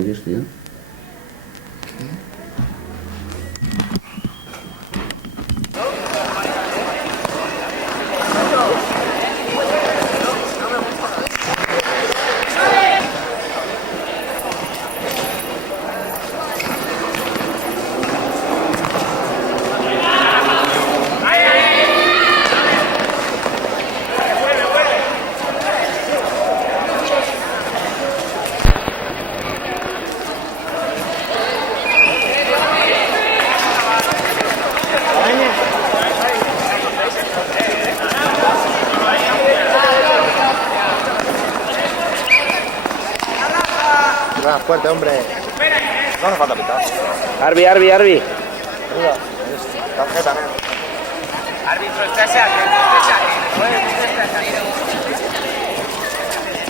Ellos, tío. Va, fuerte, hombre. No hace falta pitar. Arbi. Mira, tarjeta, Árbitro, estése atento,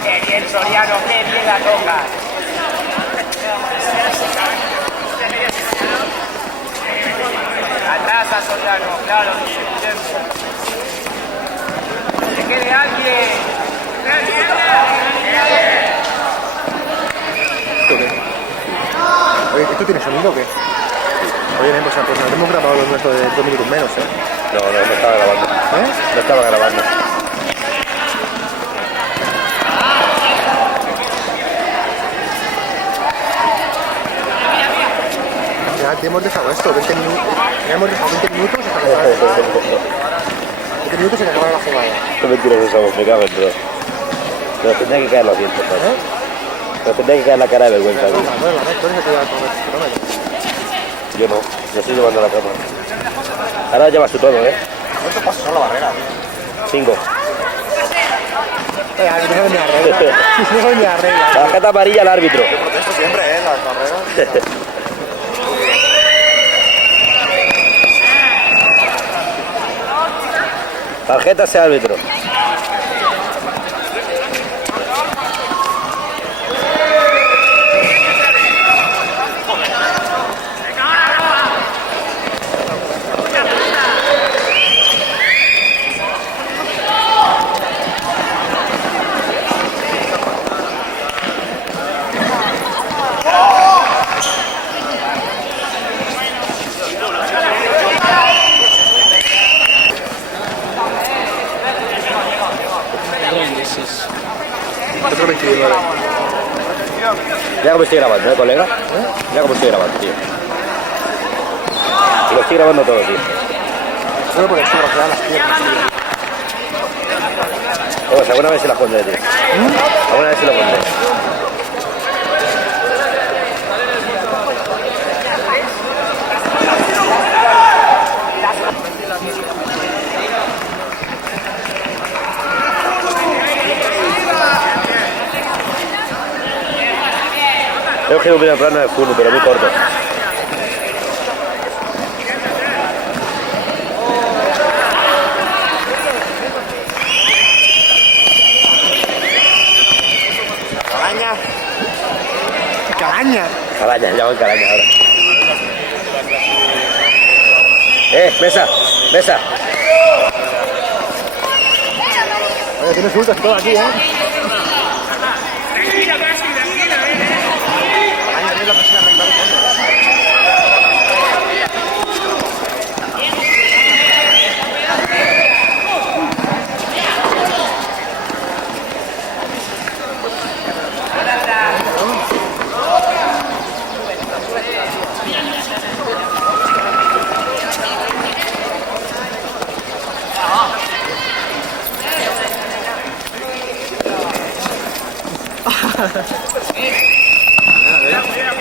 Qué bien, Soriano, qué bien la toca. Atrás a Soriano, claro. Que quede alguien. Oye, ¿esto tiene sonido o qué? Oye, pues nos hemos grabado los nuestros de 2 minutos menos, ¿eh? No estaba grabando. No estaba grabando. Al final te hemos dejado esto, 20 minutos. Hemos dejado 20 minutos hasta que acabe. 20 minutos y que acabe la jugada. Qué mentirosos somos, me cago en todo. Pero tendría que caer los dientes, ¿no? Pero tendría que caer la cara de vergüenza. ¿No? Bueno, la red, tú eres el que lleva todo este kilómetro. Yo no, yo estoy llevando la cama. Ahora llevas tú todo, ¿eh? ¿Cuántos pasos son la barrera, tío? 5. Oye, no soy ni arregla. No soy ni arregla. Tarjeta amarilla al árbitro. Yo protesto siempre, ¿eh? Las carreras. Tarjeta ese árbitro. Otro 29. Mira cómo estoy grabando, colega? Mira cómo estoy grabando, tío. Y lo estoy grabando todo, tío. Solo por el suelo, que dan las piernas, tío. Vamos, alguna vez se la pondré, tío. Alguna vez se lo pondré. He cogido un primer plano de fútbol, pero muy corto. Calaña. Calaña. Calaña, llaman calaña ahora. Mesa. Oye, tienes multas y todo aquí, ¿eh? Calaña, tienes la presión de claro.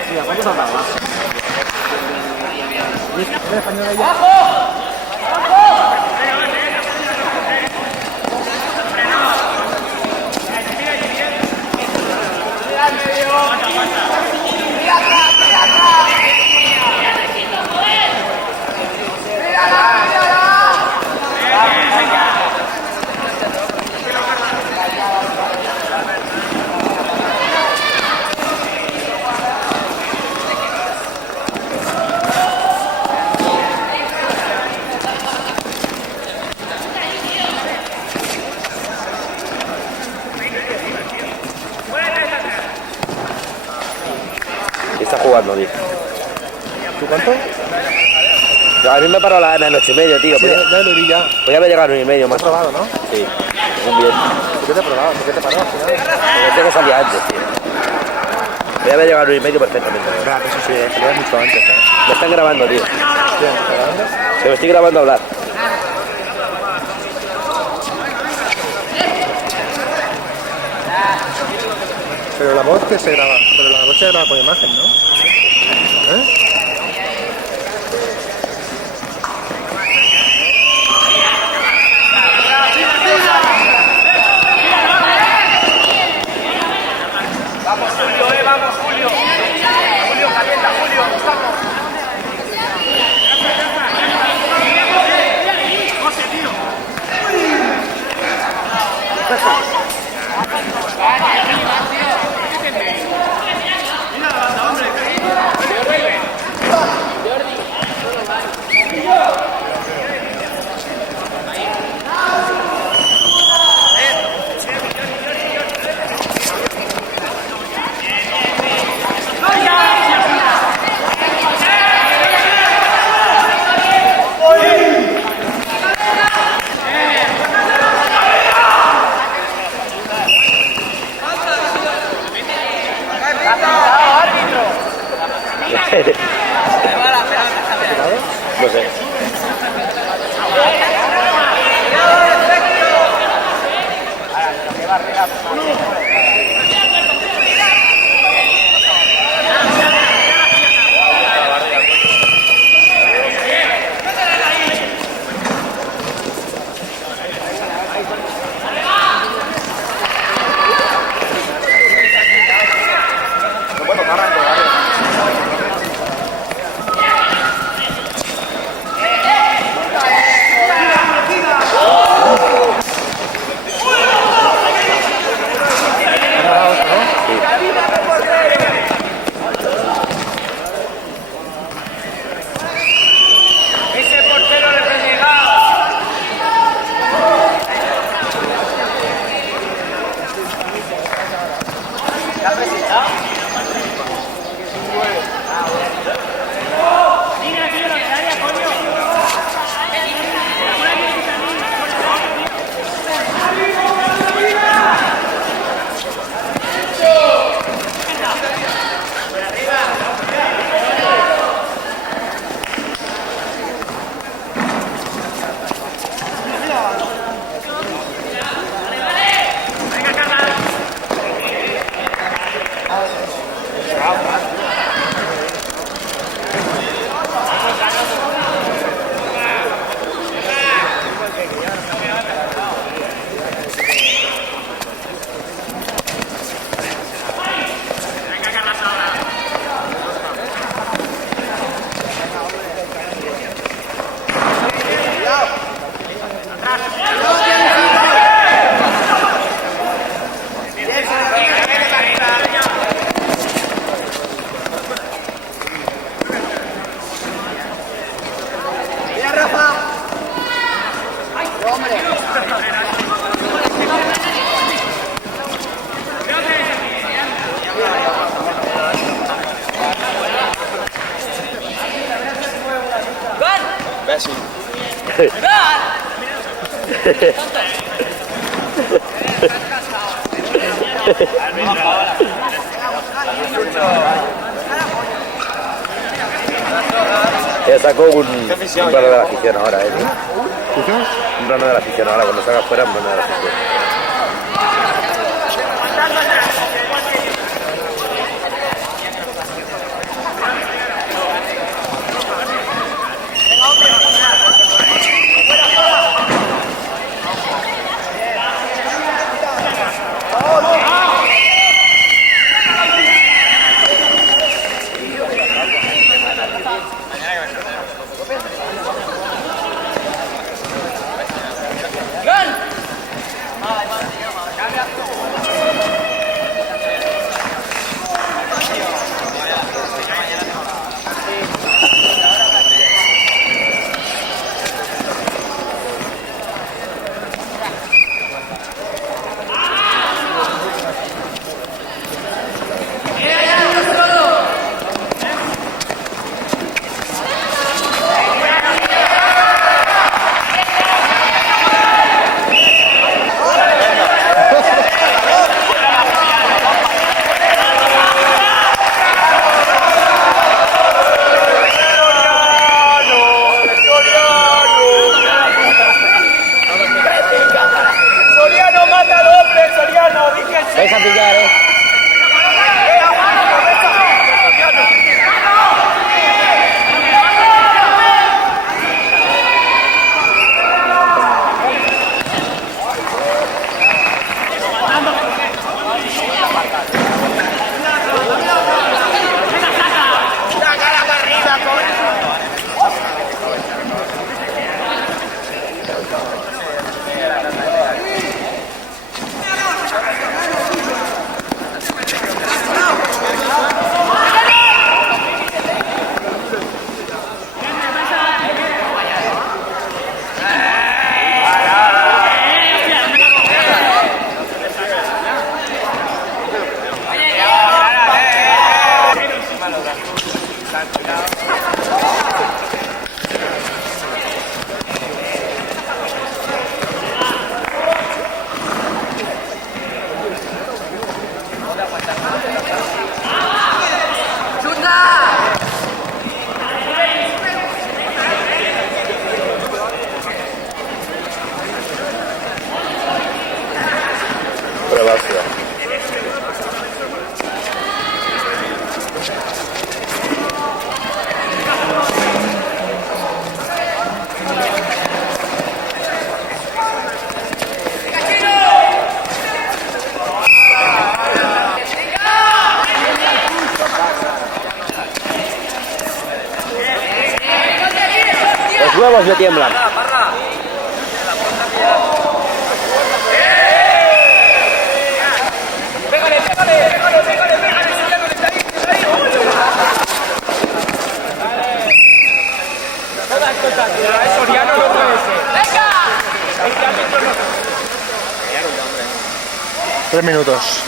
Mira, ¿cuántos has dado? ¿Eres española ya? Y está jugando, tío. ¿Tú cuánto? A mí me paró la Ana en 8:30, tío. Sí, ya lo vi ya. Podría haber llegado a 9:30 más. ¿Has probado, no? Sí, un bien. ¿Por qué te he probado? ¿Por qué te paró al final? Porque tengo que salir antes, tío. Podría haber llegado a 9:30 perfectamente. Verdad, eso sí, salías mucho antes, ¿eh? Me están grabando, tío. ¿Quién? ¿Grabando? Que me estoy grabando a hablar. Pero la voz que se graba, pero la voz se graba con imagen, ¿no? ¿Eh? Vamos, Julio, vamos, Julio. Julio, calienta, Julio. Vamos. No sé. Ese portero le renegado. ¿La has presentado? Ya sacó un plano de la afición ahora, ¿eh? ¿Qué? Un plano de la afición ahora, cuando salga fuera, un plano de la afición. Prueba ácida. Los huevos me tiemblan. Soriano no puede ser. 3 minutos.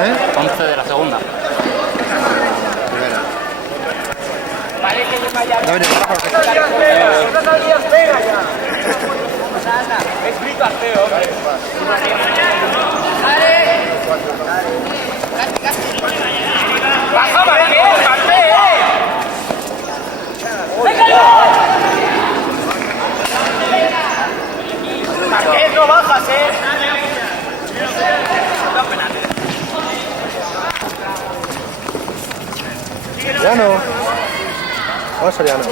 ¿Eh? 11 de la segunda. Primera. No, no, Baja, Marqués, Marqués, no bajas, Soriano. Vamos, Soriano. Un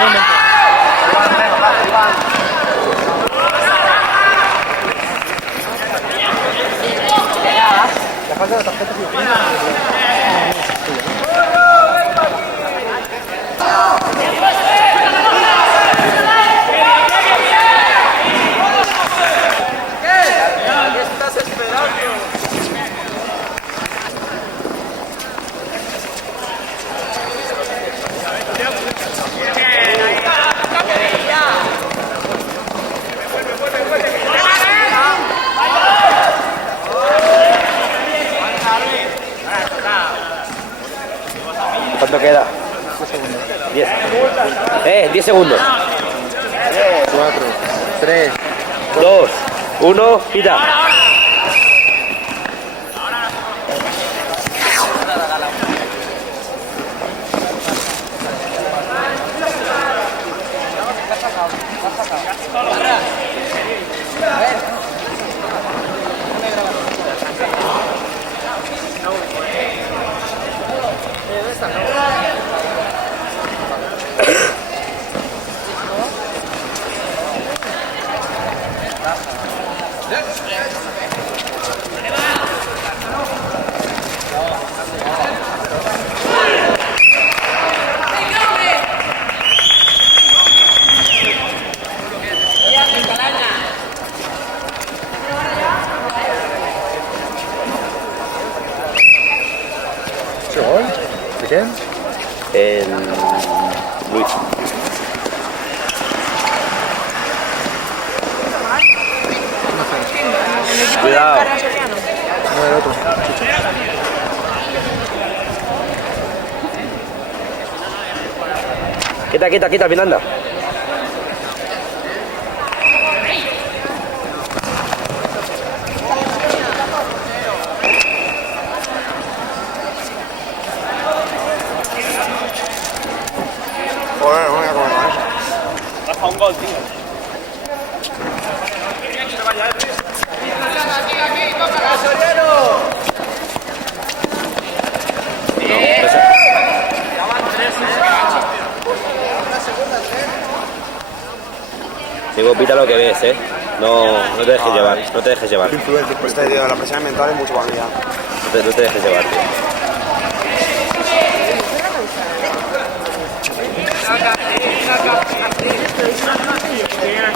momento. La falta de la tarjeta ¿Cuánto queda? 10. 10 segundos. 4, 3. 2, 1, quita. ¿Ese gol? ¿De quién? El Luis. Cuidado. No, el otro. Quita, Miranda. Joder, no voy a comer más. Rafa, un gol, tío. Digo, pita lo que ves, No te dejes llevar, no te dejes llevar. Influencia. Este, tío, la presión mental es mucho para mí ya. No te dejes llevar, tío.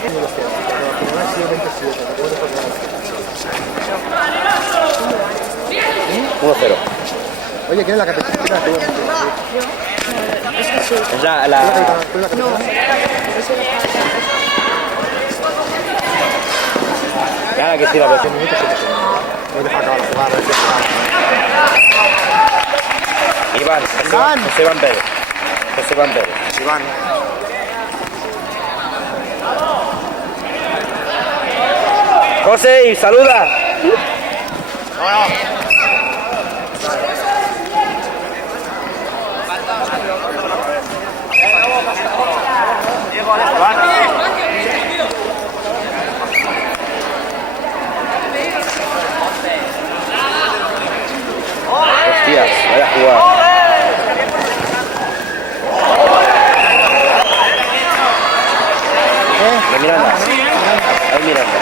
No ha sido 27, no puedo recordar. 1-0. Oye, ¿quién es la capitana? Es la... ¿Tú la capitana? Nada, que sí, la versión. Minutos 7 segundos. No deja acabar la jugada. Iván. Iván. José Iván Pérez. José Iván Pérez. Iván. José, y saluda. Hostias, vaya jugada. De Miranda. Ahí Miranda.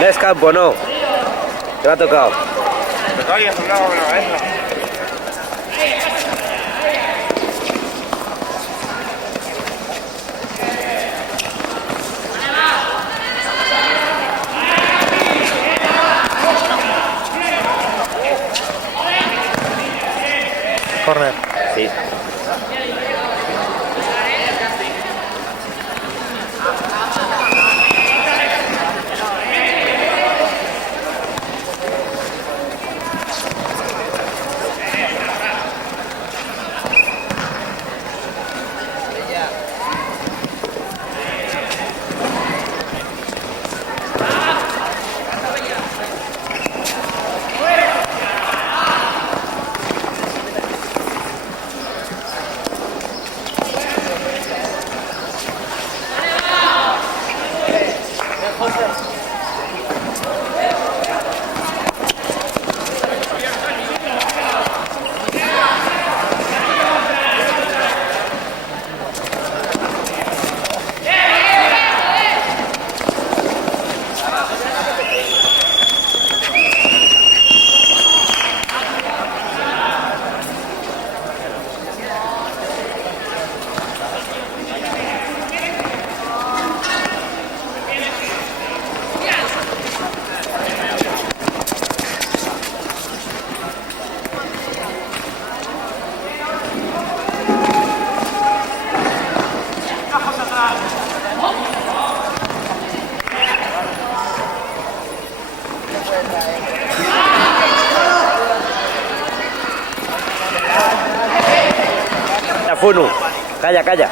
Les campo, no. Te lo ha tocado. Corner. Sí. Funu, calla, calla.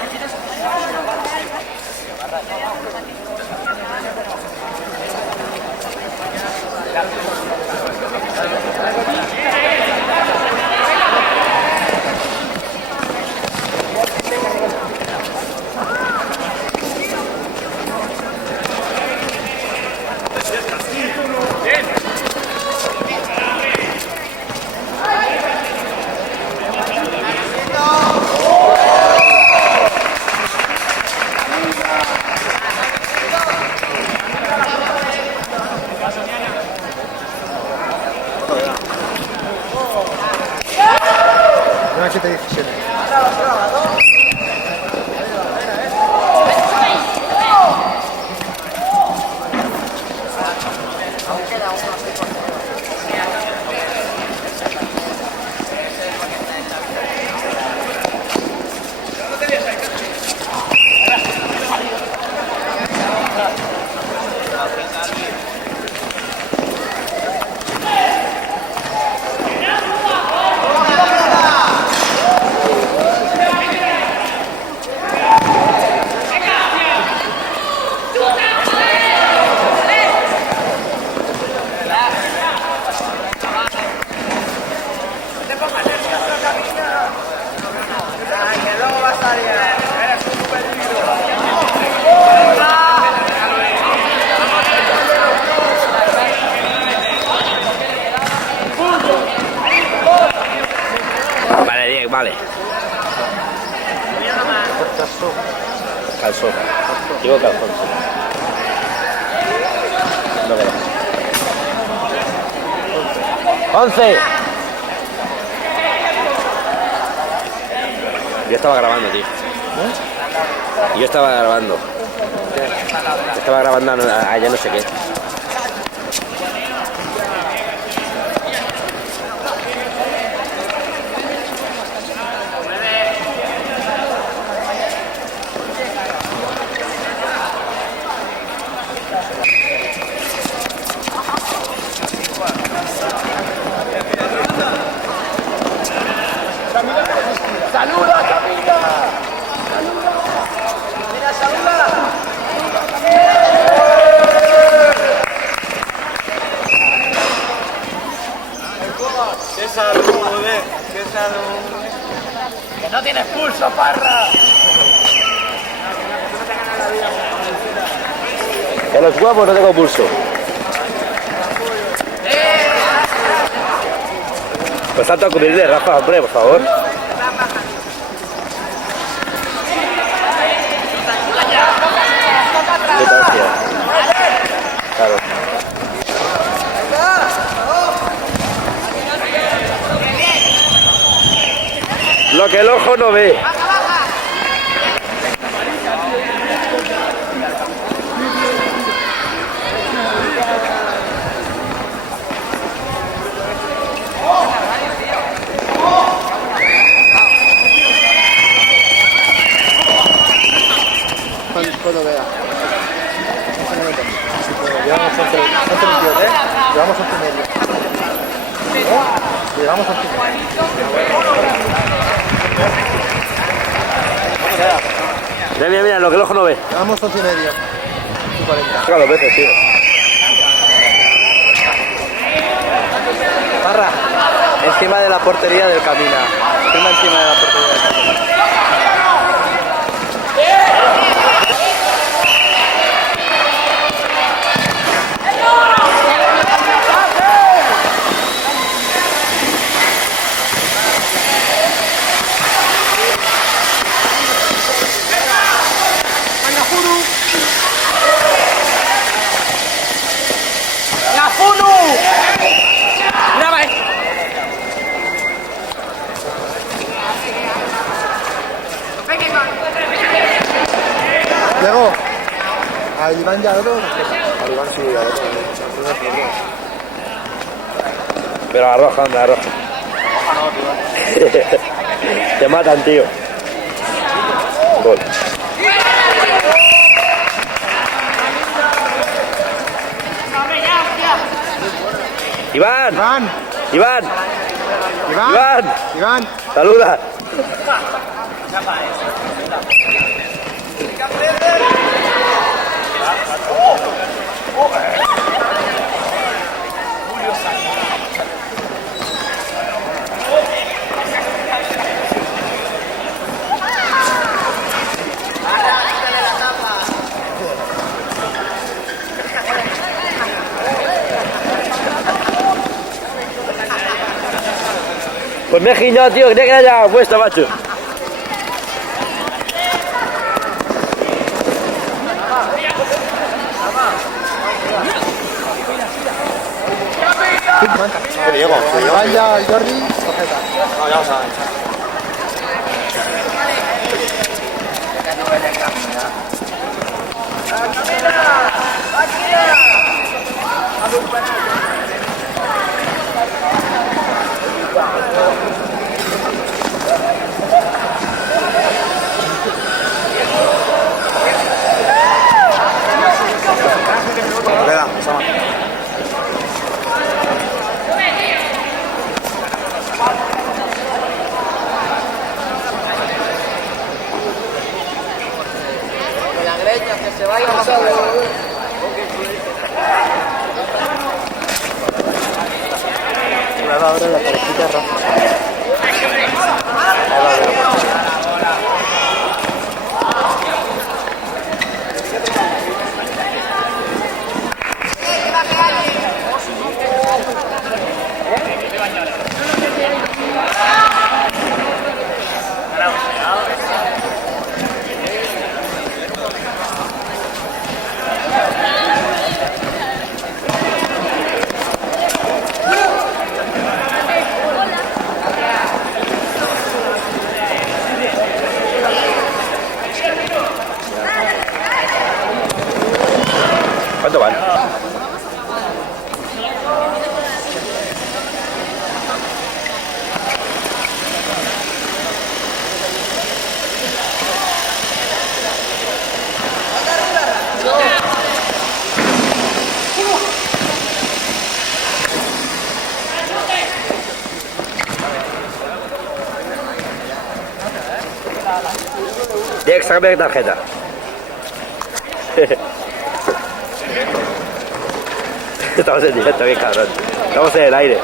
Calzón. Digo calzón, sí. No queda. 11. Yo estaba grabando, tío. Yo estaba grabando. Estaba grabando allá no sé qué. ¡Saluda, Camila! ¡Saluda! ¡Mira, saluda! ¡Qué salud, ¡Qué salud! ¡Que no tienes pulso, parra! Que los huevos no tengo pulso. Pues salto a cubrirle, Rafa, hombre, por favor. Distancia. Claro. Lo que el ojo no ve. Cuando vea. Llevamos 11 minutos, ¿eh? Llevamos 11 y medio. Llevamos 11 y medio. Mira, lo que el ojo no ve. Llevamos 11 y medio. Y 40. Saca los veces, tío. Parra, encima de la portería del Camina. Encima de la portería del Camina. Luego, a Iván ya otro. A Iván sí, a otro. Pero arroja, hombre, arroja. Te matan, tío. Gol. Iván. Iván. Iván. Iván. Iván. Iván. Saluda. Pues me he giñado, tío, creía que era ya puesto, macho. Iván ya, Jordi, tarjeta. No, ya lo saben. Venga, Sama. La greña, que se vaya a pasar. Me ha dado ahora la parejita Rafa. ¿Cuánto van? Diego, sácame la tarjeta. Estamos en directo, bien cabrón. Estamos en el aire.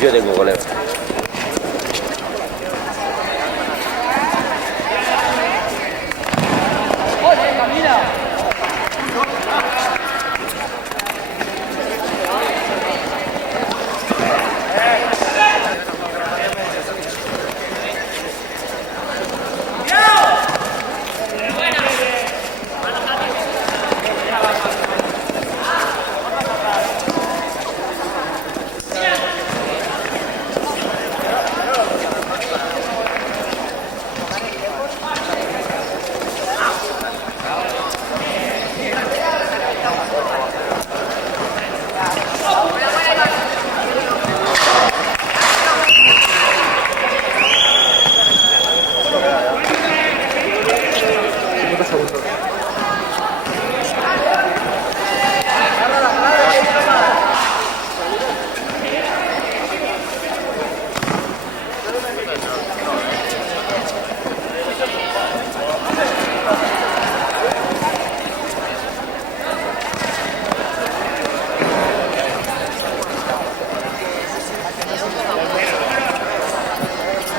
Yo tengo goleo.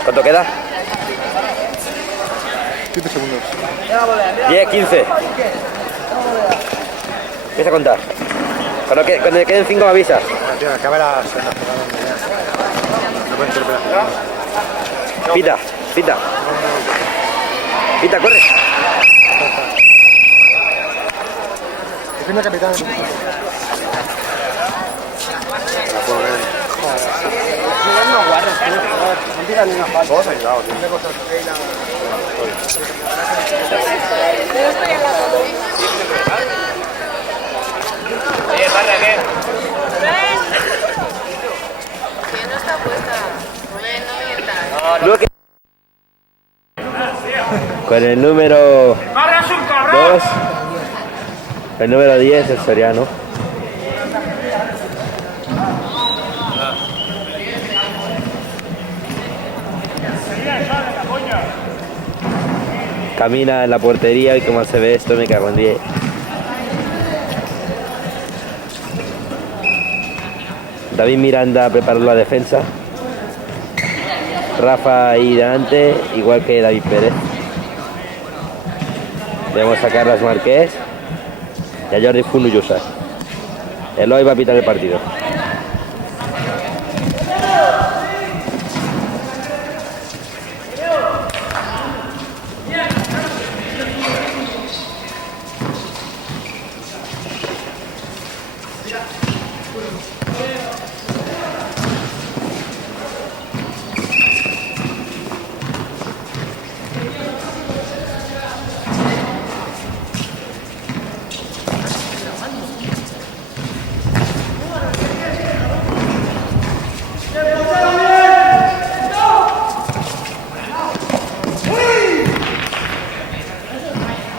¿Cuánto queda? 15 segundos. 10, 15. Empieza a contar. Cuando queden 5 me avisas. Ah, tío, acaba la jugada. No puedes interpretar. Pita, pita. Pita, corre. Defiende al capitán. Todos ayudados, tío. Oye, Parra, ¿qué? Que no está puesta. Oye, no mientas. Luego que... Con el número 2, el número 10, el Soriano. Camina en la portería y como se ve esto me cago en 10. David Miranda preparó la defensa. Rafa ahí delante, igual que David Pérez. Tenemos a Carlos Marqués y a Jordi Funuyusa. Eloy va a pitar el partido.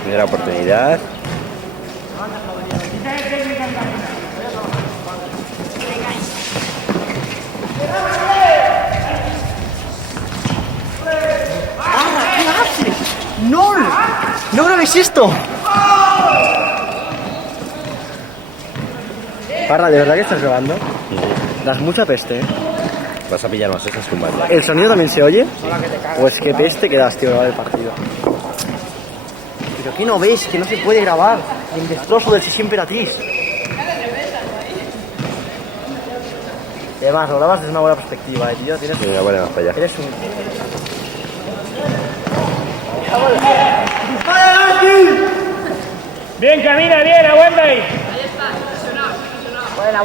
Primera oportunidad. ¿Qué haces? ¡No! ¡No grabes esto! Parra, ¿de verdad que estás grabando? Das mucha peste, ¿eh? Vas a pillar más esas que un baile. ¿El sonido también se oye? Pues qué peste que das, tío, grabar el partido. ¿Pero qué no ves? Que no se puede grabar. El destrozo del Sisi Emperatriz. Y además, lo grabas desde una buena perspectiva, tío. Tienes... Venga, bueno, más para allá. Eres un... Bien, camina, bien, aguanta ahí.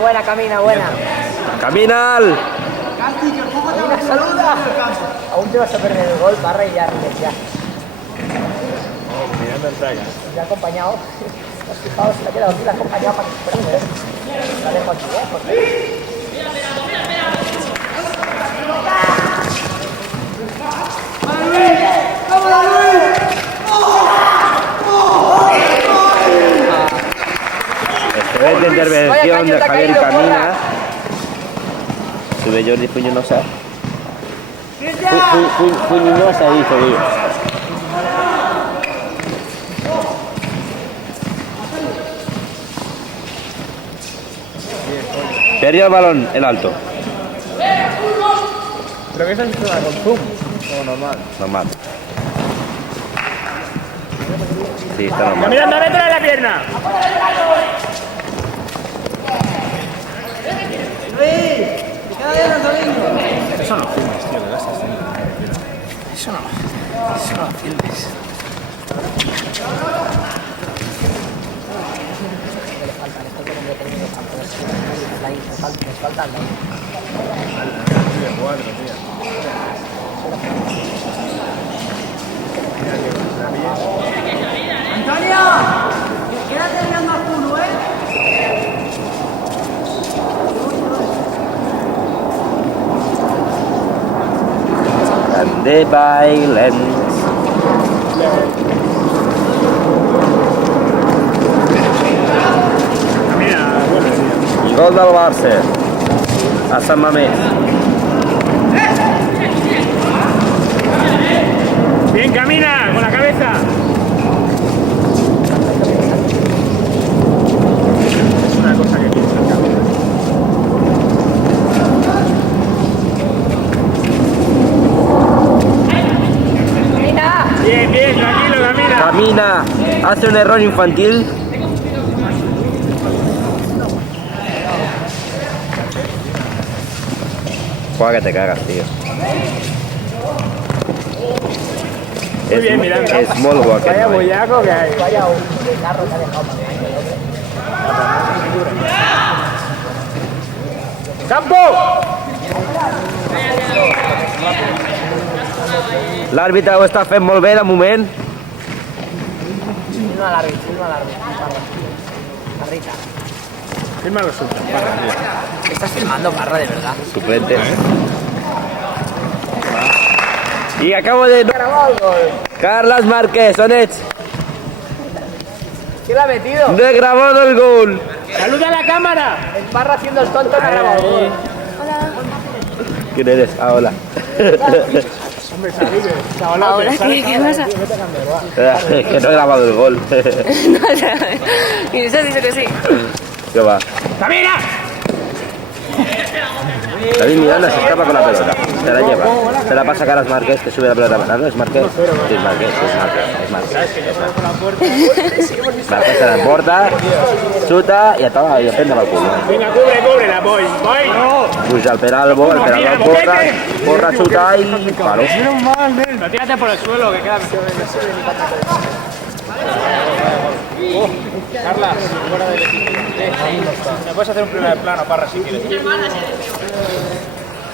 Buena, camina, buena. ¡Caminal! Camina, saluda. Aún te vas a perder el gol, Parra, y ya. Ya ha acompañado. ¿Te has fijado? Se te ha quedado aquí, la ha acompañado para que se fuera a ver. La dejo aquí, Excelente intervención de Javier Camina. Sube Jordi Puñonosa. Puñonosa, dijo yo. Perdió el balón, el alto. ¿Pero qué estás haciendo con zoom? ¿O normal? Normal. Sí, está normal. Caminando dentro de la pierna. Eso no filmes, tío, que gastas tiempo. Eso no filmes. Les falta el ¡Antonio! Quédate mirando al culo, ¿eh? And the violence. Gol del Barça a Sant Mamés. Bien, camina, con la cabeza. Es una cosa que piensa el camino. Bien, bien, tranquilo, camina. Camina, hace un error infantil. Juega que te cagas, tío. Muy bien, Miranda. Es small walk. Vaya boyaco que hay. Vaya un carro que ha dejado ¡Campo! L'àrbitre ho està fent molt bé de moment. Firma al árbitro. Parrita. Firma los subs. ¿Estás filmando, Parra, de verdad? Suplente. I acabo de... Carles Márquez, on ets? ¿Quién lo ha metido? No he grabado el gol. ¡Saluda a la cámara! El Parra haciendo el tonto que ha grabado el gol. ¿Quién eres? Ah, hola. Ahora, ¿qué pasa? Es que no he grabado el gol. No, o sea, y eso has dicho que sí. ¿Qué va? ¡Camina! David Miranda se escapa con la pelota. Se la lleva. Se la pasa a Carles Márquez, que sube la pelota. ¿No es Márquez? Sí, es Márquez. Márquez se la emporta, xuta i acaba i prende el cul. Venga, cúbrela, voy. Puja el Peralbo corre, xuta i palo. No, tírate por el suelo, que queda mejor. Carla, fuera del equipo. ¿Me puedes hacer un primer plano, Parra, si quieres?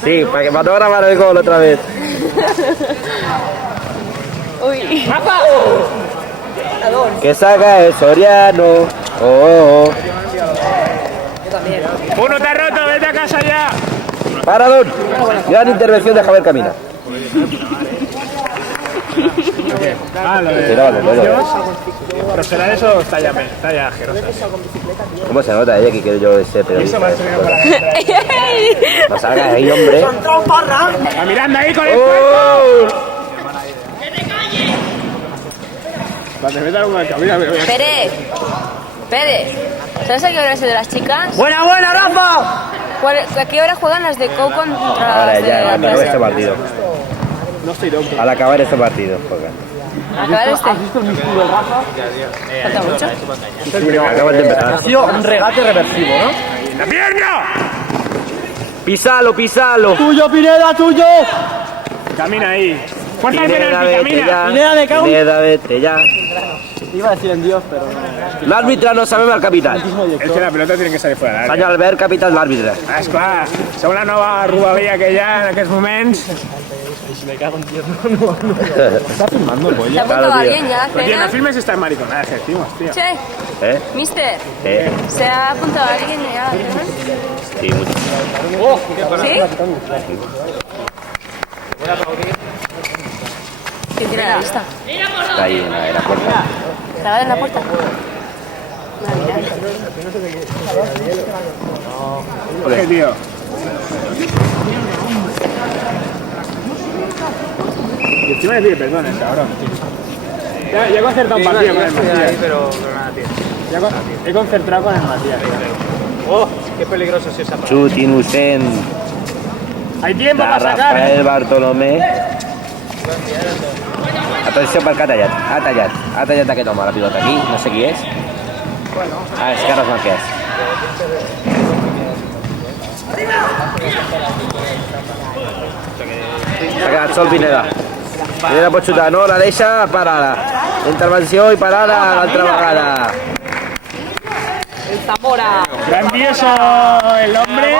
Sí, para que me a grabar el gol otra vez. Uy. ¡Rafa! Que saca el Soriano. Oh. Uno te ha roto, vete a casa ya. Paradón. Gran intervención de Javier Camina. Pero será eso, talla asquerosa. ¿Cómo se nota ella que quiero yo ese periodista? No salgas ahí, hombre. A Miranda ahí con el ¡Oh! Cuando me dan una cabina me voy a... Pérez, ¿sabes a qué hora es el de las chicas? ¡Buena, Rafa! ¿A qué hora juegan las de COU contra Ahora las de ya, al acabar Atlas? este partido. Al acabar este partido, juegan. ¿Acabar este? ¿Falta mucho? Acaban de empezar. Ha sido un regate reversivo, ¿no? ¡La pierna! ¡Pisalo, pisalo! ¡Tuyo, Pineda, tuyo! Camina ahí. Fuerza de Pineda, penalti, vete camina. ya. Pineda, me cago en- Pineda, vete ya. Te iba a decir en Dios, pero no. L'àrbitre no sabem el capitán. Es que la pelota tiene que salir fuera del área. Senyor Albert, capitán l'àrbitre. Ah, esclar, según la nova rodalia que hi ha en aquests moments. Está filmando, pollo. ¿Se ha apuntado Claro, tío. alguien ya a la Pero tío, no cena? filmes estas mariconadas que decimos, tío. Che, ¿Eh? mister, ¿Eh? ¿se ha apuntado alguien ya a la cena? Sí, mucho. ¿Sí? ¿Quién tiene la lista? Está ahí en la puerta. ¿Grabada en la puerta? ¿Qué, tío? Y encima le pide perdón, cabrón. Ya he concertado un partido con el Matías. Ya he concentrado con el Matías. ¡Oh! ¡Qué peligroso es esa! Xut innocent ¡Hay tiempo de para sacar! Rafael Bartolomé. Atenció pel que ha tallat. Ha tallat aquest home la pilota aquí, no sé qui és. Ah, és Carles Marquès. S'ha quedat sol Pineda. Pineda pot xutar, no, la deixa, parada. Intervenció i parada l'altra vegada. Grandioso el hombre.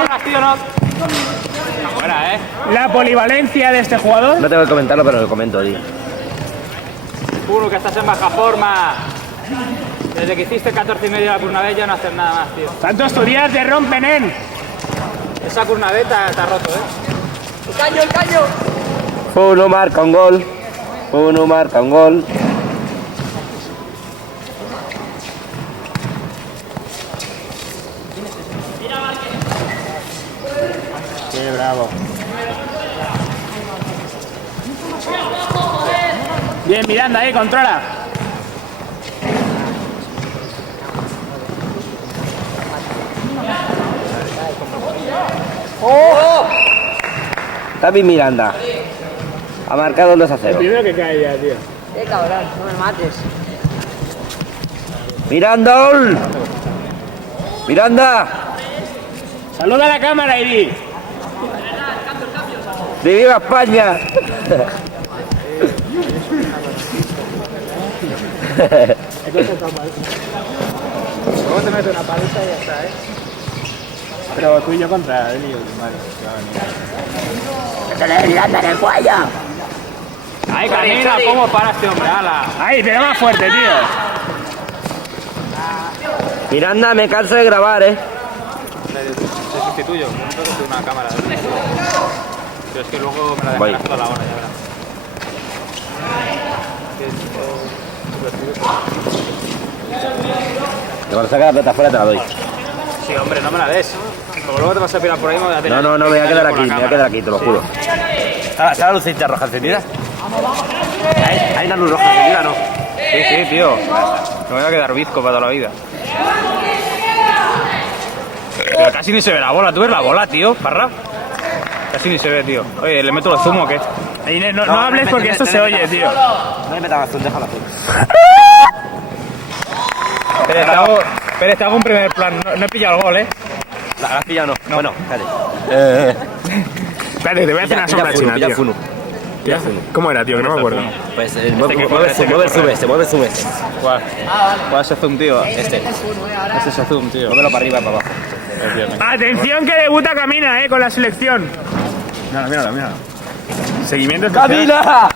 La polivalencia de este jugador. No tengo que comentarlo, pero lo comento, tío. Uno, que estás en baja forma. Desde que hiciste 14 y medio la Curnavella no haces nada más, tío. Tantos estudiantes te rompen, Esa Curnaveta te ha roto, Uno marca un gol. Uno marca un gol. Qué bravo. Bien, Miranda, controla. David Miranda. Ha marcado el 2-0. Primero que cae ya, tío. Cabrón, no me mates. Miranda. Miranda. Saluda a la cámara, Iri. ¡De viva España! Luego te meto una paliza y ya está, Pero tú y yo contra él y el Mario, que va a venir. Ahí, camina, ¿cómo para este hombre? ¡Hala! Ahí, pero más fuerte, tío. Miranda, me canso de grabar, Te sustituyo, no tengo una cámara. Pero es que luego me la Voy. dejarás toda la hora, ya verás. Cuando saque la pelota afuera te la doy. Sí, hombre, no me la des. Como luego te vas a pirar por ahí, me voy a tirar. No, me voy a quedar aquí, te lo juro. ¿Está la lucecita roja encendida? Hay una luz roja encendida, ¿no? Sí, tío. Me voy a quedar bizco para toda la vida. Pero casi ni se ve la bola. ¿Tú ves la bola, tío? Parra. Casi ni se ve, tío. Oye, ¿le meto el zumo o qué? Ahí, no hables porque esto se oye, tío. No le metas azul, déjalo azul. Pérez, te hago un primer plan. No he pillado el gol, ¿eh? La pilla no. Bueno, cállate. Espérate, te voy a hacer una sombra china, pilla tío. Funo. ¿Cómo era, tío? Que no me acuerdo. Pues se mueve el zoom este. ¿Cuál? ¿Cuál es ese zoom, tío? Este. Ese es el zoom, tío. Móvelo para arriba y para abajo. Atención que debuta Camina, con la selección. Míralo. Seguimiento especial. ¡Camina!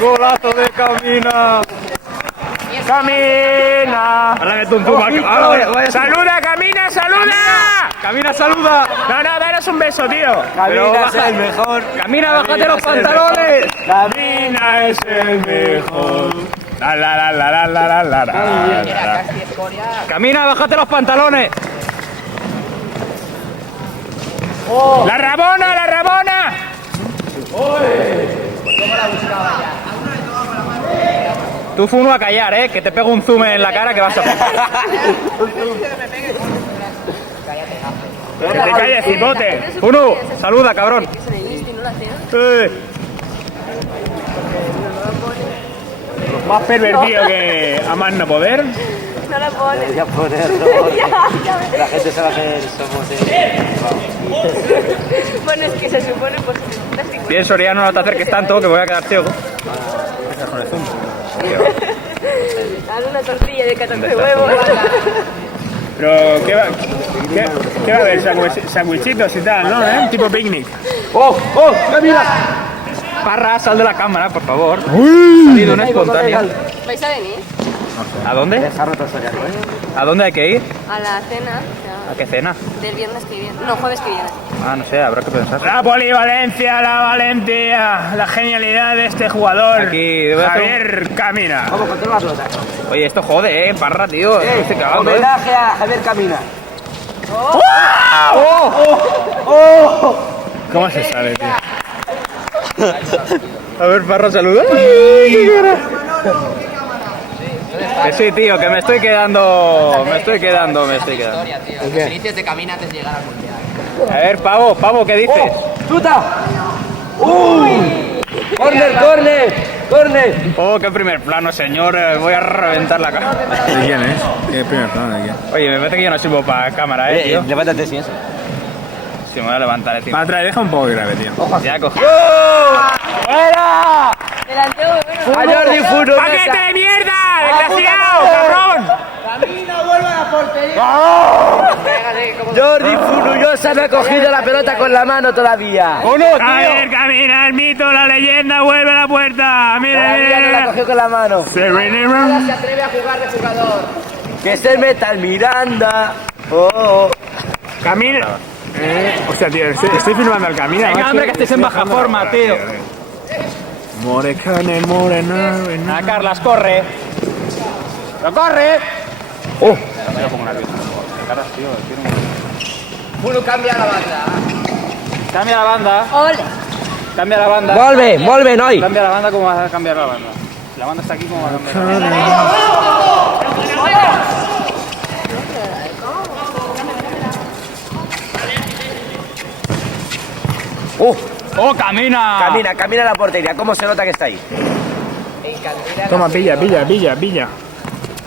¡Golazo de Camina! ¡Camina! Ahora meto un zoom. ¡Saluda, Camina, saluda! ¡Camina, saluda! No, daros un beso, tío. Camina es el mejor. Camina, bájate los pantalones. Camina es el mejor. La. Camina, bájate los pantalones. ¡La Rabona! Tú, Funo, a callar, que te pego un zoom en la cara que vas a... Que te calles, cipote. Funo, saluda, cabrón. Más pervertido que a más no poder. No la pone. Debería ponerlo. La gente sabe que somos... Bueno, es que se supone pues... Bien, Soriano, no te acerques tanto que me voy a quedar ciego. Dale una tortilla de 14 huevos. Pero, ¿qué va a haber? Sandwichitos y tal, ¿no? Tipo picnic. ¡Oh! ¡Mira! Parra, sal de la cámara, por favor. Ha salido una espontánea. ¿Vais a venir? ¿A dónde? ¿A dónde hay que ir? A la cena ¿A qué cena? del viernes que viene. No, jueves que viene. Ah, no sé, habrá que pensar. La polivalencia, la valentía, la genialidad de este jugador. Aquí, voy a hacer Javier Camina. Oye, esto jode, parra, tío. Estoy cagando, Homenaje a Javier Camina. ¿Cómo se sabe, tío? A ver, parra, saluda. Que sí, tío, que me estoy quedando. Los inicios de Camina antes de llegar al mundial. A ver, Pavo, ¿qué dices? ¡Chuta! ¡Corner! Oh, qué primer plano, señor. Voy a reventar la cara. ¿De quién es? ¿Qué primer plano de quién? Oye, me parece que yo no sirvo para cámara, tío. Levántate sin eso. Sí, me voy a levantar, tío. Para atrás, deja un poco grave, tío. Ya cogí. ¡Fuera! Delantero, bueno. ¡A Jordi Funo! ¡Paquete de mierda! ¡Desgraciado, cabrón! Jordi Funo me ha cogido la pelota con la mano todavía. ¡Oh, no, Javier Camina, el mito, la leyenda, vuelve a la puerta. Todavía no la Mira, cogió con la mano. Se atreve a jugar de jugador. Que se meta el Miranda. Oh. Camina. Hostia, tío, estoy filmando al Camina. Venga, macho. hombre, que estés en baja forma, tío. Morecane, morena. Ah, Carlas, corre. ¡Lo corre! Uno cambia la banda. Cambia la banda. Ole. Cambia la banda. Volve, noi. Cambia la banda, ¿cómo vas a cambiar la banda? La banda está aquí, ¿cómo va a cambiar la banda? ¡Oh, camina! Camina a la portería. ¿Cómo se nota que está ahí? Toma, pilla.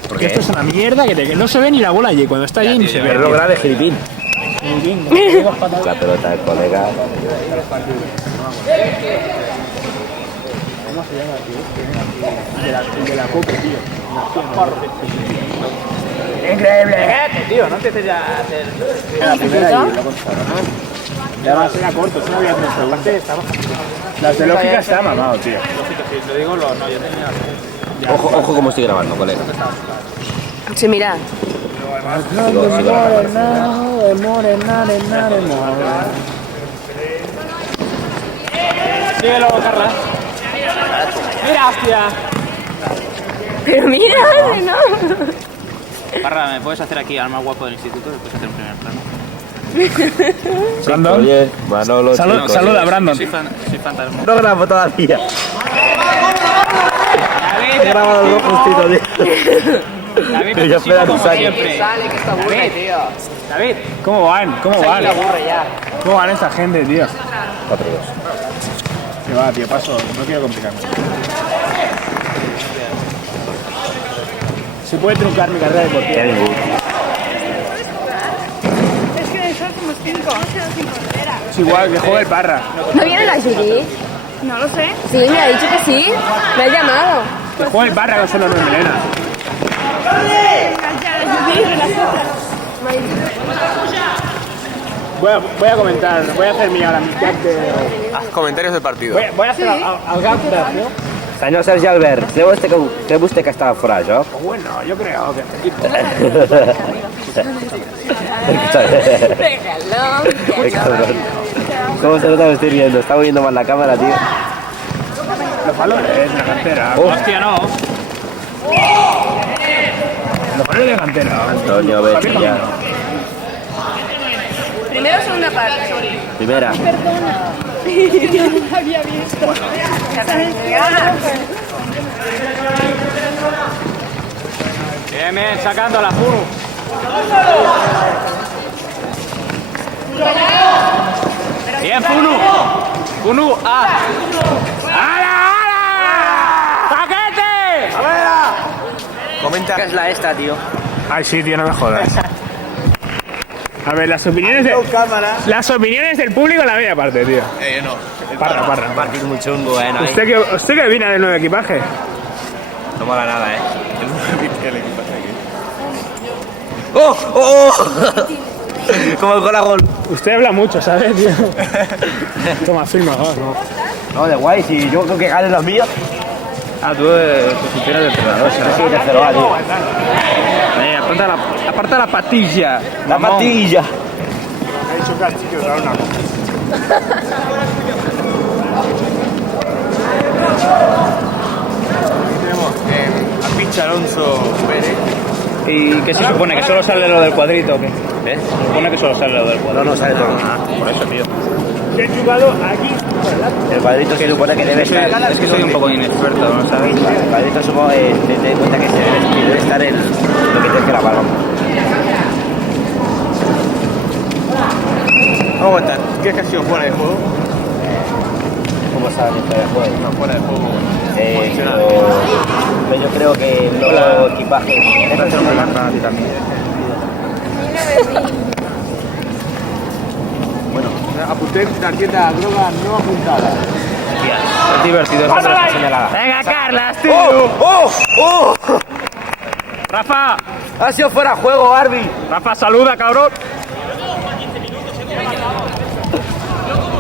Porque esto es una mierda que no se ve ni la bola allí. Cuando está allí ni se ve. Pero lo grave, Filipín. La pelota del colega. De la coca, tío. Tío, no empieces ya a hacer... La primera y luego ya va a ser a corto, eso no había tres segundos. Las de lógica está mamado, tío. Lo digo, no, yo tenía... Ojo como estoy grabando, colega. Sí, mira. Síguelo, Carla. Mira, hostia. Pero mira, no. Parra, ¿me puedes hacer aquí al más guapo del instituto? Después hacer un primer plano. Brandon. Oye, Manolo. chicos. Saluda, Brandon. Soy fantasma. No grabo todavía. David, He grabado algo justito, tío. David, Pero ya espera, como Saki. siempre. Sale, que está aburre, tío. David, ¿Cómo van? Aburre ya. ¿Cómo van esta gente, tío? 4-2. Que va, tío, paso. No quiero complicarme. Se puede truncar mi carrera deportiva. Es que son como 5. No sé, 5 carreras. Es igual, que juegue el Parra. ¿No viene la Judy? No lo sé. Sí, me ha dicho que sí. Me ha llamado. Que juegue el Parra, que solo no es melena. Voy a comentar, voy a hacer mi ahora mi gag de... Comentarios del partido. Voy a hacer el gag de... Senyor Sergi Albert, creu vostè que estava fora de joc? Bueno, yo creo que... Déjalo. Qué cabrón. ¿Cómo se nota que estoy viendo? Está moviendo más la cámara, tío. Los balones de cantera. hostia, no. Los balones de cantera. Antonio, vete ya. Primero o segunda parte. Primera. Había visto. Bien, bien, sacando la Funu. Bien, Funu. Funu, ¡ah! ¡Hala, hala! ¡Paquete! Comenta. ¿Qué es la esta, tío? Ay, sí, tío, no me jodas. A ver, las opiniones del público la media parte, tío. Yo no. Parra. Parque es muy chungo, ¿no? ¿Usted qué opina del nuevo equipaje? No mola nada, ¿eh? El equipaje aquí. ¡Oh! ¡Oh! Como el gol. Usted habla mucho, ¿sabes, tío? Toma, firma, no. No, de guay, si yo creo que gane los míos. Ah, tú funcionas de entrenador, Yo soy tercero A, tío. Aparta la patilla. La patilla. Ha dicho que al chico da una. Tenemos a Picha Alonso Pérez. ¿Y qué se supone? ¿Que solo sale lo del cuadrito o qué? ¿Eh? Se supone que solo sale lo del cuadrito. No sale todo. Por eso, tío. Que he jugado aquí. El cuadrito se supone que debe estar. Es que soy un poco inexperto, ¿no sabes? El cuadrito supongo que te das cuenta que debe estar en lo que tienes que grabar, vamos. Vamos a aguantar. ¿Qué es que ha sido fuera de juego? ¿Cómo está el juego? No, fuera de juego. Pero yo creo que el nuevo equipaje. Esto es muy larga a ti también. Bueno, apunté tarjeta droga no apuntada. Es divertido, es otra señalada. Venga, Carlas, tío. ¡Oh! Rafa, Ha sido fuera de juego, Arby. Rafa, saluda, cabrón.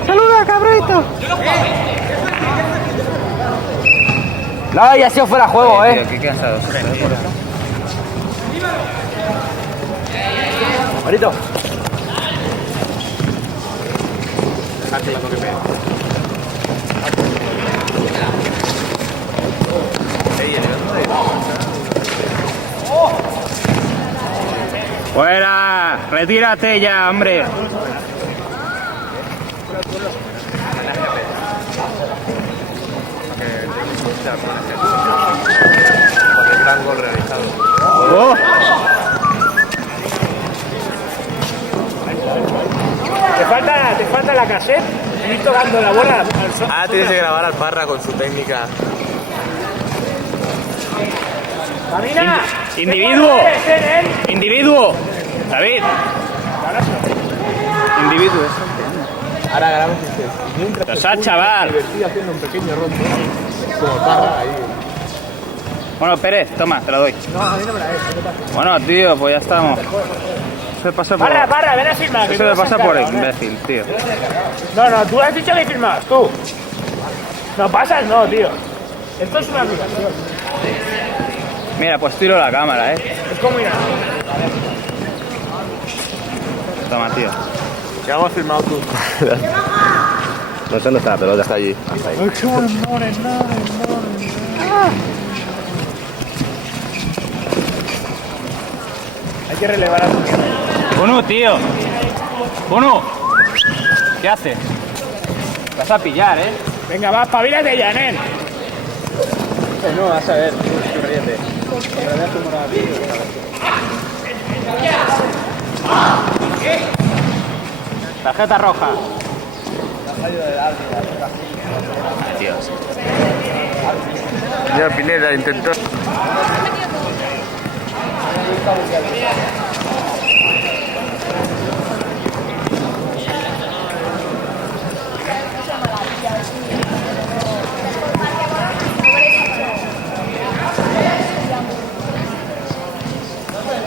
Saluda, cabrito. No, ya ha sido fuera de juego, Qué cansado. Marito. Fuera, retírate ya, hombre. Por el gran gol realizado. Oh. Te falta la cassette. Ir tocando la bola al sol. Ahora tienes que grabar al Parra con su técnica. ¡Camina! Individuo. Individuo. David. Individuo. Ahora grabamos este. Mientras Los chaval. estoy haciendo un pequeño rondo. Como el Parra ahí. Bueno, Pérez, toma, te la doy. No, a mí no me la des. Bueno, tío, pues ya estamos. Se pasa por... Parra, ven a firmar. Eso le pasa por imbécil, tío. No, tú has dicho que firmas, tú. No pasas, no, tío. Esto es una aplicación. Mira, pues tiro la cámara, Es como ir a... Toma, tío. Ya hemos firmado tú. No sé dónde está la pelota, está allí. Hay que relevar a tu tío. Bunu, tío. Bunu. ¿Qué haces? Vas a pillar, ¿eh? Venga, va, espabilate ya, nen. No, vas a ver, tú ríete. Tarjeta roja. Dios. Ya Pineda intentó.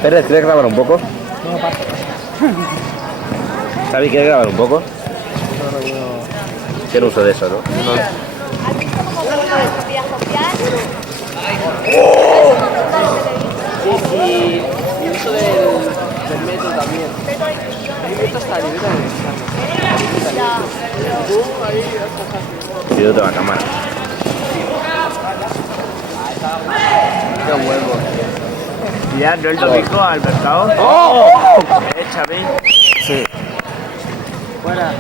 Pérez, ¿quieres grabar un poco? Xavi, ¿quieres grabar un poco? Tiene uso de eso, ¿no? Y uso del metro también. Esto está libre Sí, yo tengo la cámara. Qué huevo. Ya, ¿no el domingo al mercado? ¡Oh! Xavi. Sí. Fuera.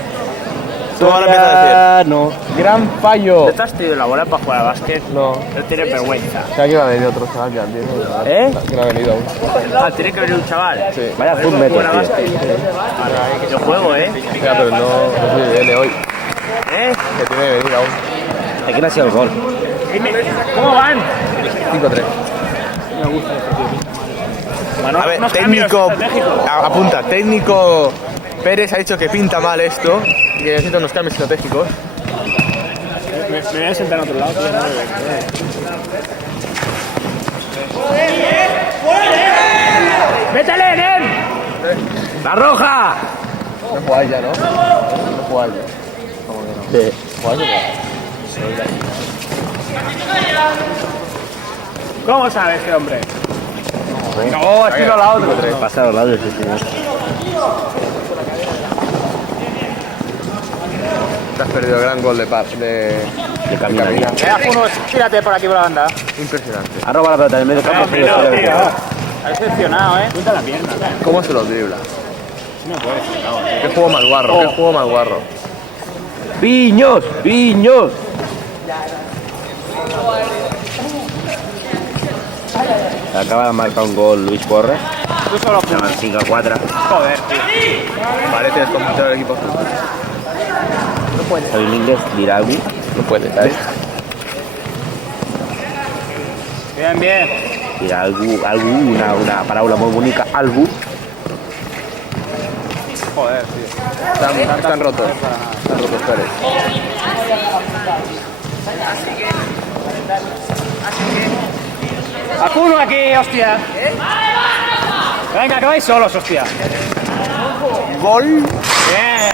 Tú ahora empiezas a decir. No. Gran fallo. ¿Te has tenido la bola para jugar a básquet? No. No tienes vergüenza. O sea, que va a venir otro chaval que antes. ¿Eh? Que no ha venido aún. Ah, tiene que venir un chaval. Sí. Vaya full meter, Jugar a tío. básquet. Yo juego, ¿eh? Ya, pero no sé si viene hoy. ¿Eh? Que tiene que venir aún. ¿De quién ha sido el gol? ¿Cómo van? 5-3. A ver, unos técnico. cambios estratégicos. Apunta, técnico. Pérez ha dicho que pinta mal esto y que necesita unos cambios estratégicos. Me voy a sentar en otro lado. Tío, no me ¡métele, Nen! ¡La roja! No jugáis ya, ¿no? No jugáis ya. ¿Cómo que no? Sí. ¿Jugáis o qué? ¿Cómo sabe este hombre? No, ha sido la otra. Pasa a los lados, sí, señor. Te has perdido el gran gol de Paz. De Camina. Uno, tírate por aquí por la banda. Impresionante. Ha robado la pelota en el medio campo. Tío, ha decepcionado, ¿eh? Cuenta la pierna. ¿Cómo se los dribla? No puedes, no. Qué juego más guarro, qué juego más guarro. ¡Piños! ¡Piños! Acaba de marcar un gol Luis Porres. Tú solo Se llaman 5-4. joder, tío. Vale, tienes complicado el equipo. Soy un inglés, Diragu. No puede, ¿sabes? Bien, bien. Algu, una parábola muy bonita. Algu. Joder, tío. Están rotos. Están rotos, Pérez. Acuno aquí, hostia. Venga, que vais solos, hostia. Gol. Bien.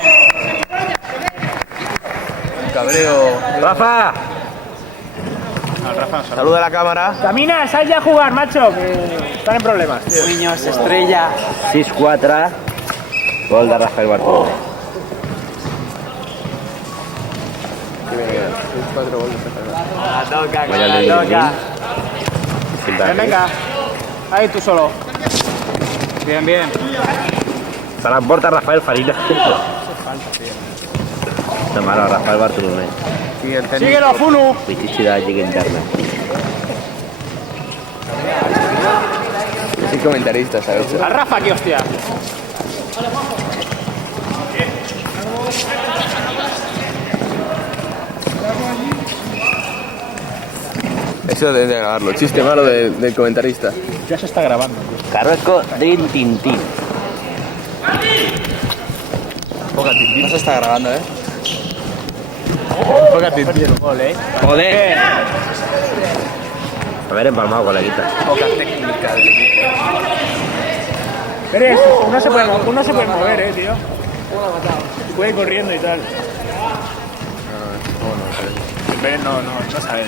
Cabreo. ¡Rafa! Saluda a la cámara. Camina, sal ya a jugar, macho, que están en problemas. Niños, estrella. 6-4. Gol de Rafael Bartolomé. Que viene bien. 6-4 goles. Vaya de Lille. Ven, venga. Ahí tú solo. Bien, bien. Se la porta Rafael Farina. No malo, Rafael Bartolomé. Y el tenis. Síguelo, Funu. Pichichida llega interna. Yo soy comentarista, ¿sabes? Al Rafa aquí, hostia. Eso debe de grabarlo. Chiste malo del comentarista. Ya se está grabando. Carrasco de Tintín. Poca tintín. No se está grabando, ¿eh? Poca tintín. Gol, ¿eh? Joder. Haber empalmado con la guita. Poca técnica del equipo. Pérez, uno se puede mover, tío. Puede ir corriendo y tal. Pérez no sabe.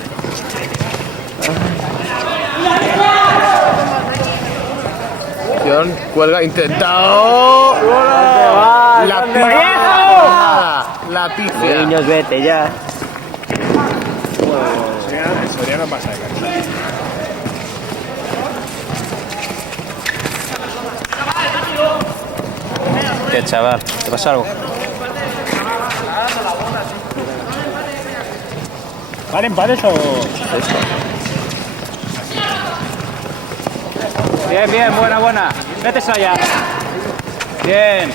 Cuelga, intentado. La pifia. La pifia. Niños, vete ya. Soriano pasa de cancha. ¿Qué, chaval? ¿Te pasa algo? ¿Vale empates o...? Bien, bien, buena. Métese allá. Bien.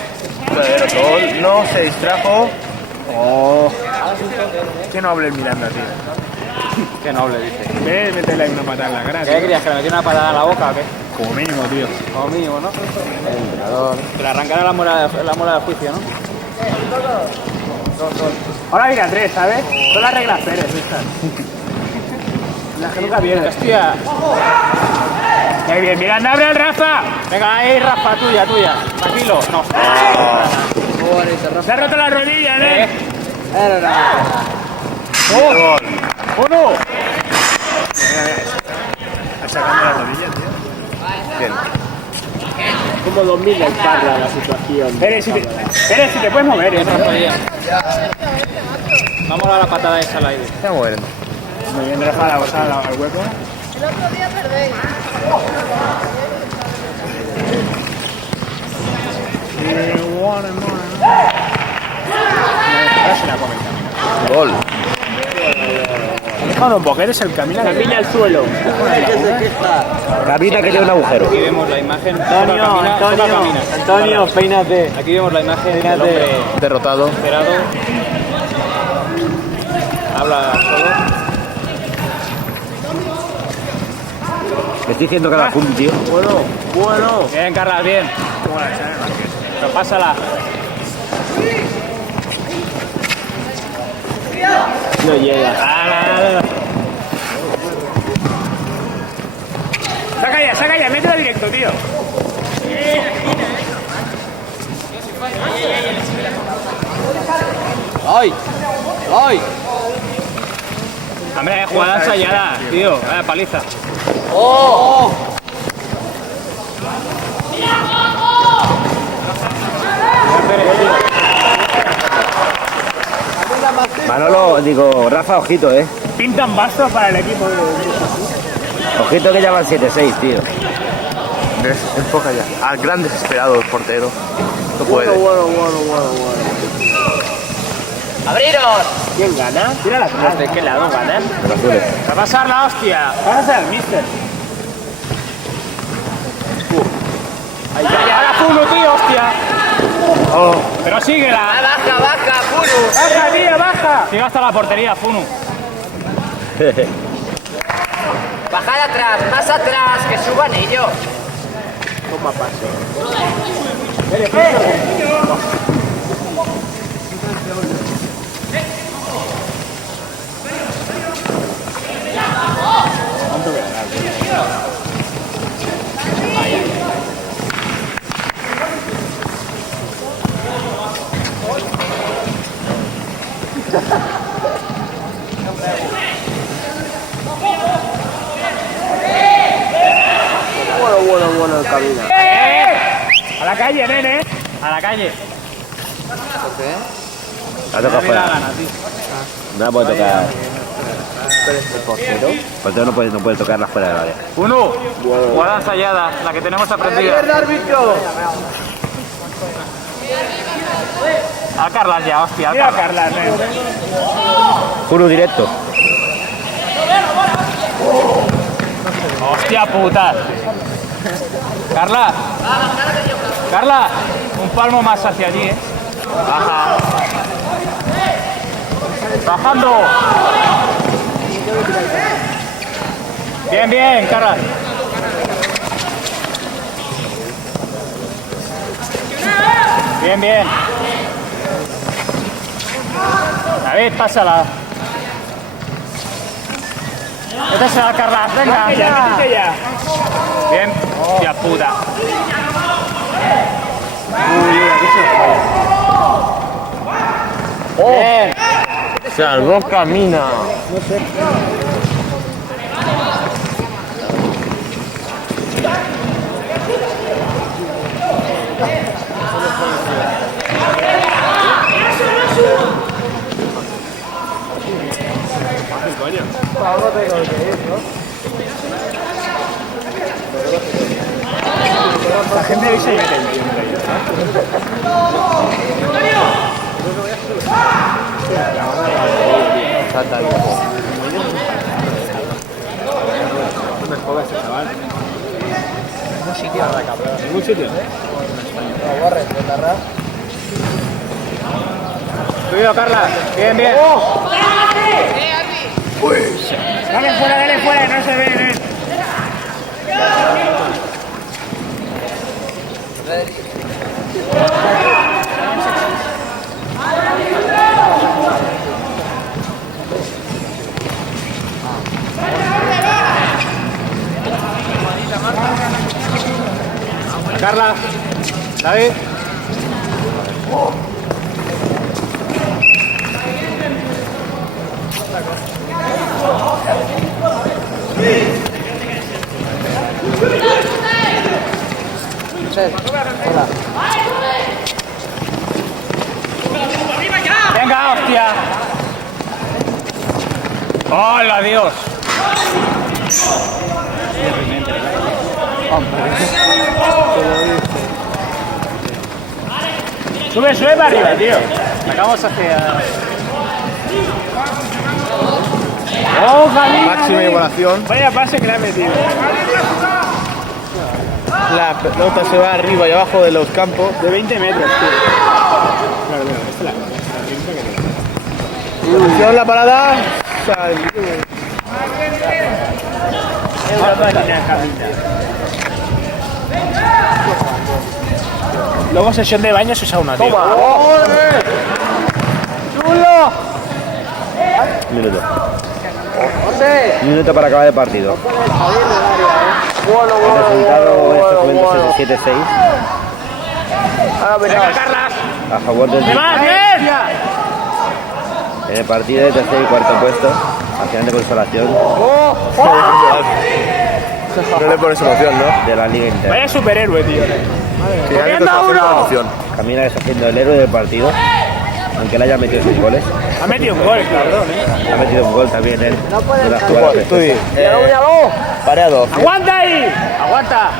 Gol. No se distrajo. Oh. Qué noble el Miranda, tío. Qué noble, dice. Ve, métele ahí una patada en la cara. ¿Qué querías? ¿Que le metiera una patada en la boca o qué? Como mínimo, tío. Como mínimo, ¿no? Que le arrancara la muela del juicio, ¿no? Ahora viene Andrés, ¿sabes? Son las reglas Pérez, estas. Las que nunca vienen. ¡Hostia! ¡Qué bien! ¡Miranda, abre al Rafa! Venga, ahí, Rafa, tuya. Tranquilo. No. Se ha roto la rodilla, ¿eh? ¡Oh! ¡Uno! Achacando la rodilla, tío. Bien. Como 2000 de espalda la situación. Pérez, si te puedes mover, Vamos a la patada esa al aire. Está moviendo. Muy bien, Rafa, la bolsa al hueco. El otro día perdéis. Deja unos boquetes el camino. Camina al suelo. Camina que tiene un agujero. Aquí vemos la imagen. Antonio, peínate. Aquí vemos la imagen del hombre Derrotado. esperado. Habla solo. Me estoy diciendo que la fundi, tío. Bueno. Bien, Carlas, bien. Pero pásala. No llega. Saca ya, mételo directo, tío. ¡Ay! ¡Ay! Hombre, jugada ensayada, tío. Paliza. ¡Oh! Manolo, digo, Rafa, ojito, Pintan bastos para el equipo. Ojito que ya van 7-6, tío. Enfoca ya. Al gran desesperado el portero. No puede. Bueno. ¡Abriros! ¿Quién gana? Tira la cruz. ¿De qué lado ganan? Va a pasar la hostia. Pásase al mister. Ahora Fulu, tío, hostia. Pero síguela. Baja, Fulu. Baja, tío, baja. Sigue hasta la portería, Funu. Bajad atrás, más atrás, que suban ellos. Toma paso. Bueno el camino. A la calle, nene. A la calle. La toca Mira la fuera. gana, tío. No la puede tocar. El portero no puede tocarla fuera del área. Funu. Jugada ensayada, la que tenemos aprendida. árbitro! A Carlas ya, hostia. Mira a Carlas, nene. Puro directo. Hostia puta. Carla, un palmo más hacia allí, Baja. Bajando. Bien, Carla. Bien. David, pásala. Métesela, Carla, venga. Métete ya. Bien, hostia puta. Bien. Salvó camina. La gente ahí se mete. Ningún sitio. Cuidado, Carla. Bien. Dale fuera, no se ve, Carla, David. Venga, hostia. ¡Hola, Dios! Sube para arriba, tío. Sacamos hacia... ¡Oh, Jalil! Máxima igualación. Vaya pase que le ha metido. La pelota se va arriba y abajo de los campos. De 20 metros, tío. Claro, esta es la Atención la parada. Salió. Luego sesión de baños y sauna, tío. Minuto. Minuto para acabar el partido. El resultado en estos momentos es de 7-6. A favor del en el partido de tercer y cuarto puesto, al final de consolación No le pones emoción, ¿no? de la Liga Interna. Vaya superhéroe, tío. Sí, hay que con emoción. Camila está siendo el héroe del partido, aunque le haya metido 6 goles. Ha metido un gol, cabrón, Ha metido un gol también él. De la jugada Tú di, pareado. ¡Aguanta ahí! ¡Aguanta!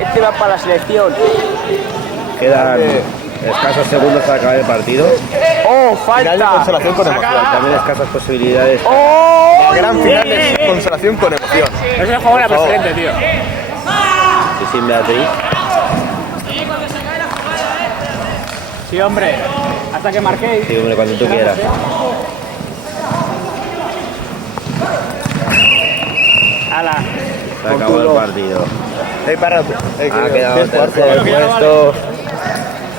Este va para la selección. Quedan escasos segundos para acabar el partido. ¡Oh, Final de falta! consolación con emoción. También escasas posibilidades. La gran final de consolación con emoción. Es el juego de la preferente, tío. Y sin Beatriz. Sí, hombre. Hasta que marquéis. Sí, hombre, cuando tú quieras. ¡Hala! Se acabó el partido. Párate. Ha quedado tercer puesto.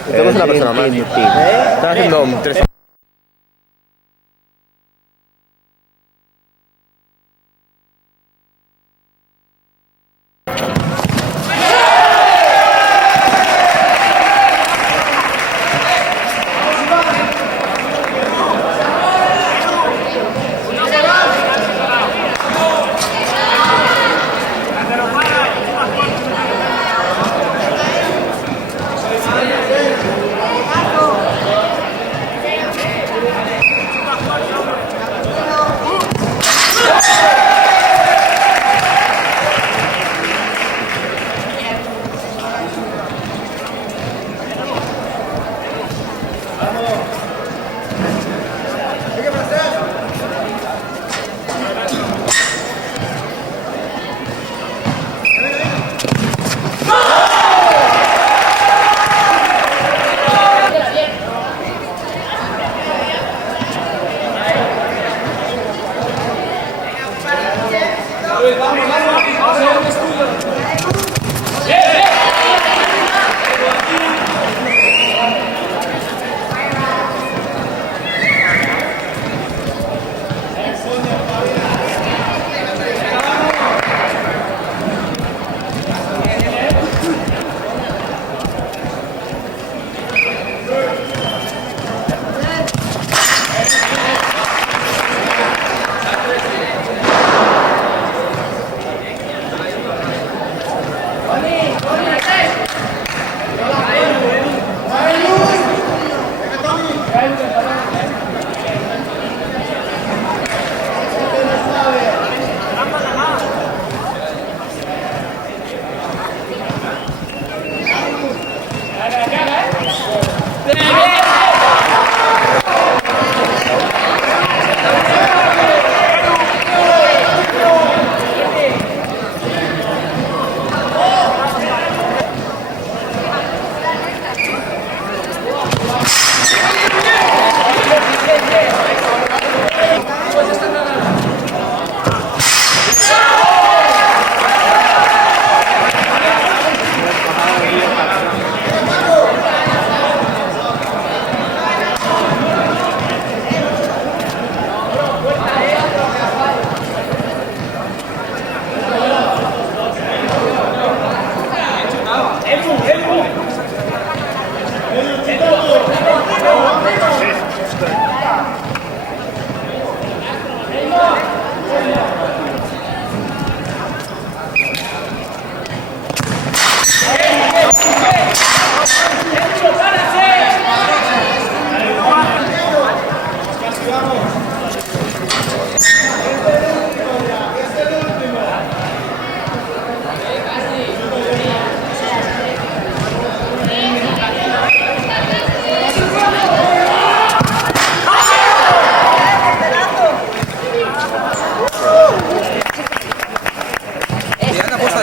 Tenemos una persona más. Están haciendo 3.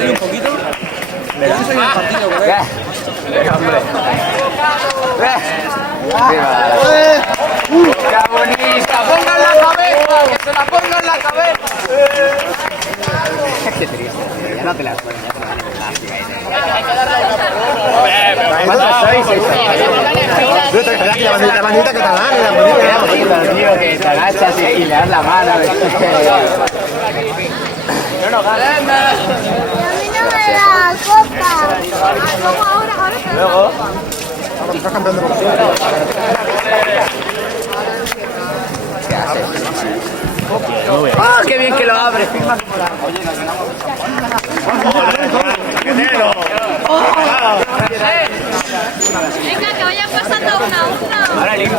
Madrid un poquito? Yo soy el partido, Hombre. ¡Qué bonita! ¡Ponga en la cabeza! ¡Que se la ponga en la cabeza! Qué triste. Ya no te la ponen, ya te la van a plástica. La bandita catalana, la bandita. Tío, que te agachas y le das la mano. A mí no me da copa. ¿Cómo ahora? Ahora te da copa. Estás campeón de Colombia. ¡Ah, qué bien que lo abre! Venga, que vayan pasando una a una. Ahora limpio.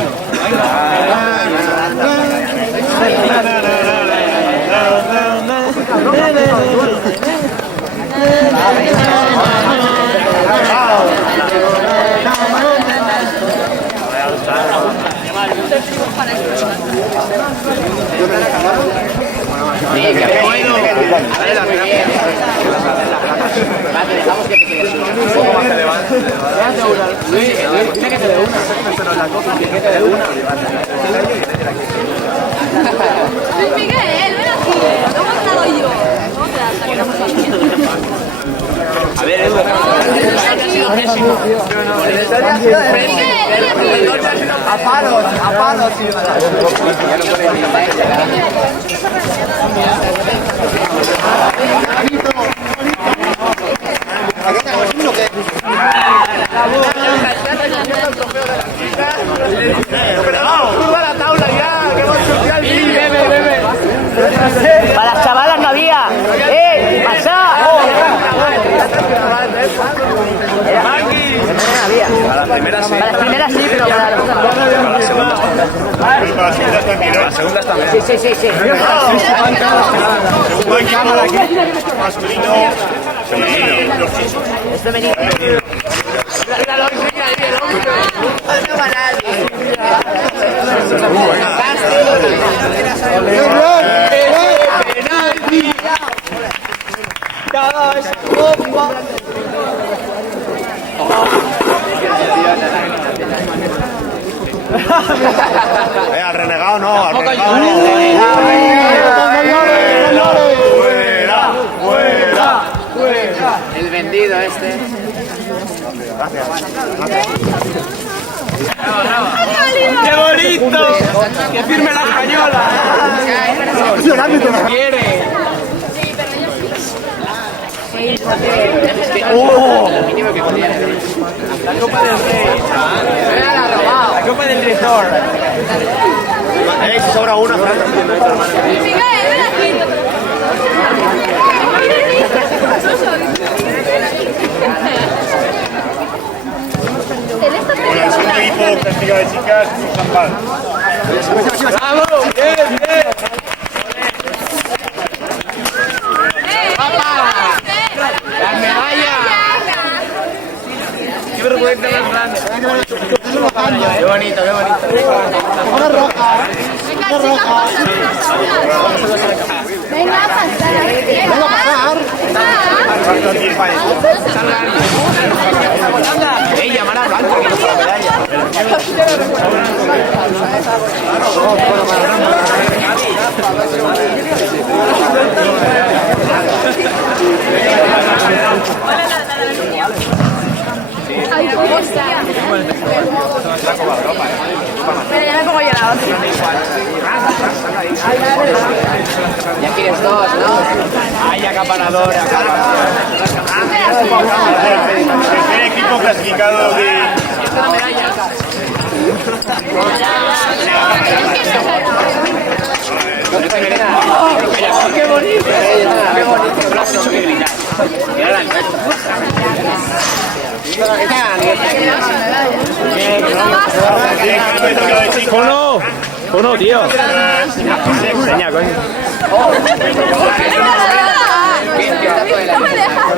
Luis Miguel, ven aquí. ¿Cómo he estado yo? ¿Cómo te das? Que no me A ver, Edu. A palos, Para las chavalas no había. ¡Pasa! Para las primeras sí. Para las primeras sí, pero para las otras no. Para las segundas también. Para las segundas también. Sí. Es femenino. Al renegado no, al renegado no. ¡Fuera! El vendido este. ¡Qué bonito! ¡Que firme la española! ¡Quiere! La Copa del Rey. La Copa del Resort. Si sobra una, Fran. Luis Miguel, ven aquí. Bueno, el segundo equipo clasificado de chicas, San Pablo. ¡Bravo! ¡Bien! ¡Las medallas! ¡Qué vergüenza más grande! ¡Qué bonito! Venga, a pasar. ¡Ey, llamar a Blanco! Que nos la medalla. Ay, ¿cómo está? Pero ya me pongo llorado. Ya quieres dos, ¿no? ¡Ay, acaparadora! Tercer equipo clasificado de... ¡Qué bonito! ¡Qué bonito! Lo has hecho que gritar. Y ahora la nuestra. Uno, tío. Enseña, coño. No me dejas.